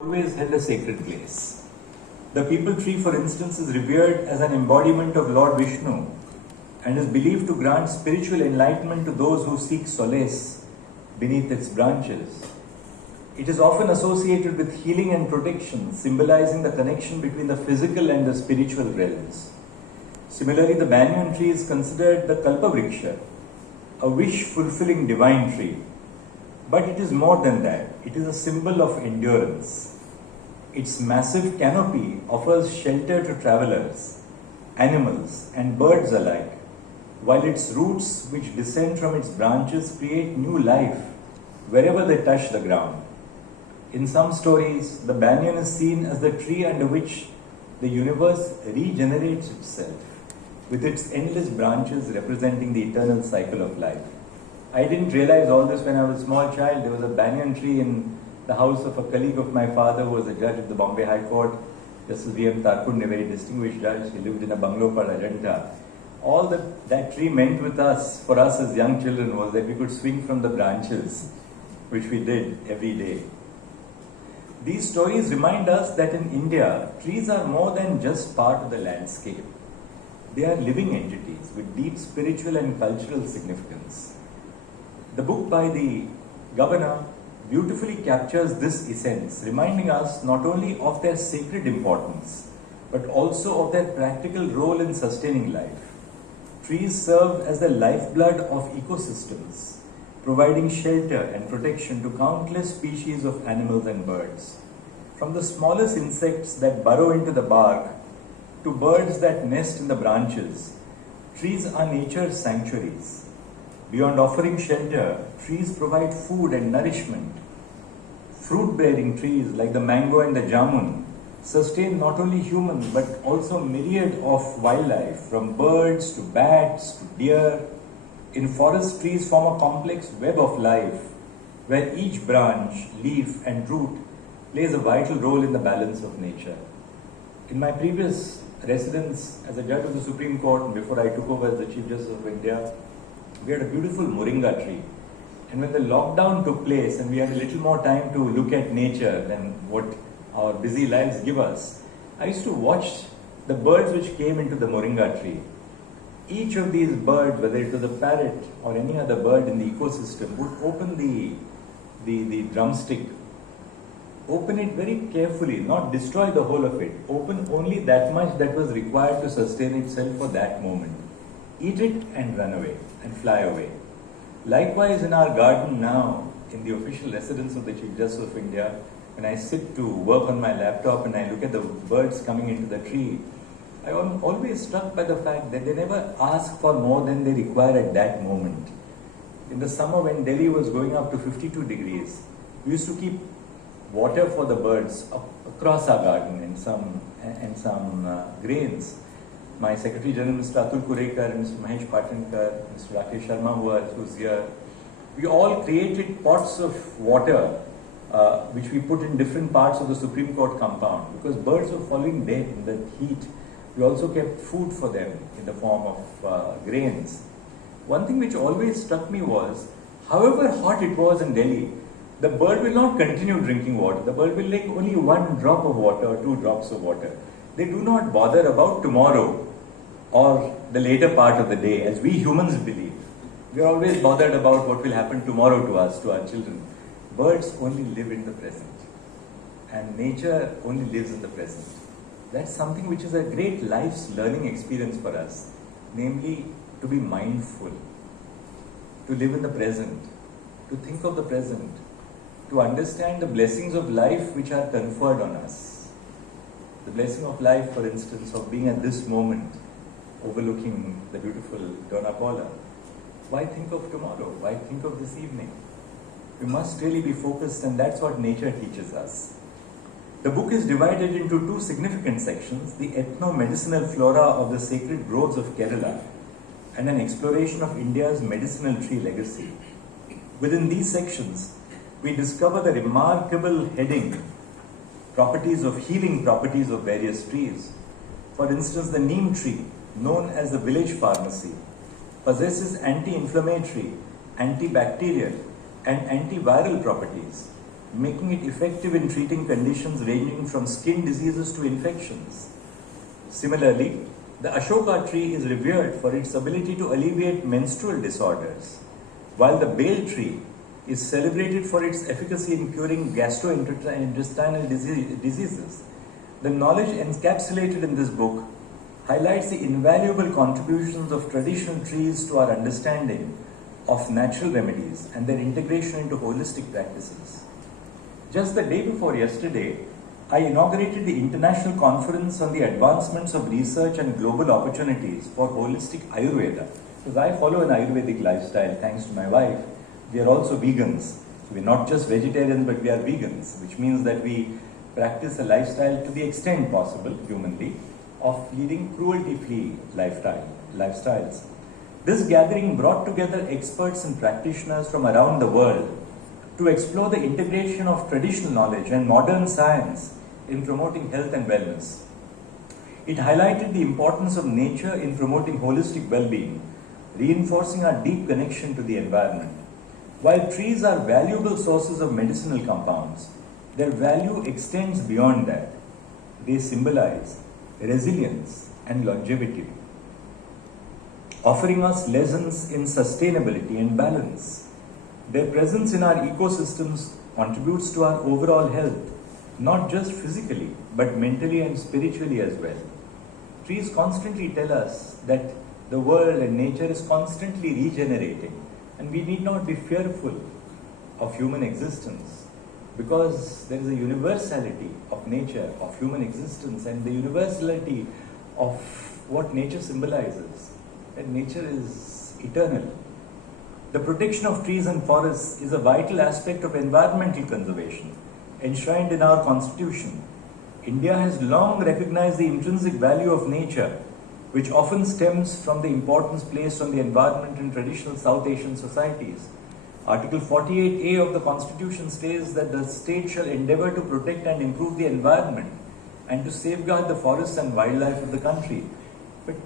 always held a sacred place. The peepal tree, for instance, is revered as an embodiment of Lord Vishnu and is believed to grant spiritual enlightenment to those who seek solace beneath its branches. It is often associated with healing and protection, symbolizing the connection between the physical and the spiritual realms. Similarly, the banyan tree is considered the kalpavriksha, a wish-fulfilling divine tree. But it is more than that. It is a symbol of endurance. Its massive canopy offers shelter to travelers, animals, and birds alike, while its roots, which descend from its branches, create new life wherever they touch the ground. In some stories, the banyan is seen as the tree under which the universe regenerates itself, with its endless branches representing the eternal cycle of life. I didn't realize all this when I was a small child. There was a banyan tree in the house of a colleague of my father who was a judge at the Bombay High Court, Justice V.M. Tarkunde, a very distinguished judge. He lived in a bungalow called Ajanta. All that tree meant with us, for us as young children, was that we could swing from the branches, which we did every day. These stories remind us that in India, trees are more than just part of the landscape. They are living entities with deep spiritual and cultural significance. The book by the governor beautifully captures this essence, reminding us not only of their sacred importance, but also of their practical role in sustaining life. Trees serve as the lifeblood of ecosystems, providing shelter and protection to countless species of animals and birds. From the smallest insects that burrow into the bark to birds that nest in the branches, trees are nature's sanctuaries. Beyond offering shelter, trees provide food and nourishment. Fruit-bearing trees like the mango and the jamun sustain not only humans but also myriad of wildlife, from birds to bats to deer. In forest, trees form a complex web of life where each branch, leaf and root plays a vital role in the balance of nature. In my previous residence as a judge of the Supreme Court and before I took over as the Chief Justice of India, we had a beautiful moringa tree. And when the lockdown took place and we had a little more time to look at nature than what our busy lives give us, I used to watch the birds which came into the moringa tree. Each of these birds, whether it was a parrot or any other bird in the ecosystem, would open the drumstick, open it very carefully, not destroy the whole of it, open only that much that was required to sustain itself for that moment. Eat it and run away and fly away. Likewise, in our garden now, in the official residence of the Chief Justice of India, when I sit to work on my laptop and I look at the birds coming into the tree, I am always struck by the fact that they never ask for more than they require at that moment. In the summer when Delhi was going up to 52 degrees, we used to keep water for the birds across our garden and some grains. My Secretary General, Mr. Atul Kurekar, Mr. Mahesh Patankar, Mr. Rakesh Sharma, who's here, we all created pots of water which we put in different parts of the Supreme Court compound because birds were falling dead in the heat. We also kept food for them in the form of grains. One thing which always struck me was, however hot it was in Delhi, the bird will not continue drinking water. The bird will take only one drop of water or 2 drops of water. They do not bother about tomorrow or the later part of the day, as we humans believe. We are always bothered about what will happen tomorrow to us, to our children. Birds only live in the present, and nature only lives in the present. That's something which is a great life's learning experience for us, namely to be mindful, to live in the present, to think of the present, to understand the blessings of life which are conferred on us. The blessing of life, for instance, of being at this moment, overlooking the beautiful Dona Paula. Why think of tomorrow? Why think of this evening? We must really be focused, and that's what nature teaches us. The book is divided into 2 significant sections, the ethno-medicinal flora of the sacred groves of Kerala and an exploration of India's medicinal tree legacy. Within these sections, we discover the remarkable heading healing properties of various trees. For instance, the neem tree, known as the village pharmacy, possesses anti-inflammatory, antibacterial and antiviral properties making it effective in treating conditions ranging from skin diseases to infections. Similarly, the Ashoka tree is revered for its ability to alleviate menstrual disorders, while the Bale tree is celebrated for its efficacy in curing gastrointestinal diseases. The knowledge encapsulated in this book highlights the invaluable contributions of traditional trees to our understanding of natural remedies and their integration into holistic practices. Just the day before yesterday, I inaugurated the International Conference on the Advancements of Research and Global Opportunities for Holistic Ayurveda. Because I follow an Ayurvedic lifestyle thanks to my wife. We are also vegans. So we're not just vegetarians, but we are vegans, which means that we practice a lifestyle to the extent possible, humanly, of leading cruelty-free lifestyles. This gathering brought together experts and practitioners from around the world to explore the integration of traditional knowledge and modern science in promoting health and wellness. It highlighted the importance of nature in promoting holistic well-being, reinforcing our deep connection to the environment. While trees are valuable sources of medicinal compounds, their value extends beyond that. They symbolize resilience and longevity, offering us lessons in sustainability and balance. Their presence in our ecosystems contributes to our overall health, not just physically, but mentally and spiritually as well. Trees constantly tell us that the world and nature is constantly regenerating, and we need not be fearful of human existence, because there is a universality of nature, of human existence, and the universality of what nature symbolizes, that nature is eternal. The protection of trees and forests is a vital aspect of environmental conservation, enshrined in our constitution. India has long recognized the intrinsic value of nature, which often stems from the importance placed on the environment in traditional South Asian societies. Article 48A of the Constitution states that the state shall endeavour to protect and improve the environment and to safeguard the forests and wildlife of the country. But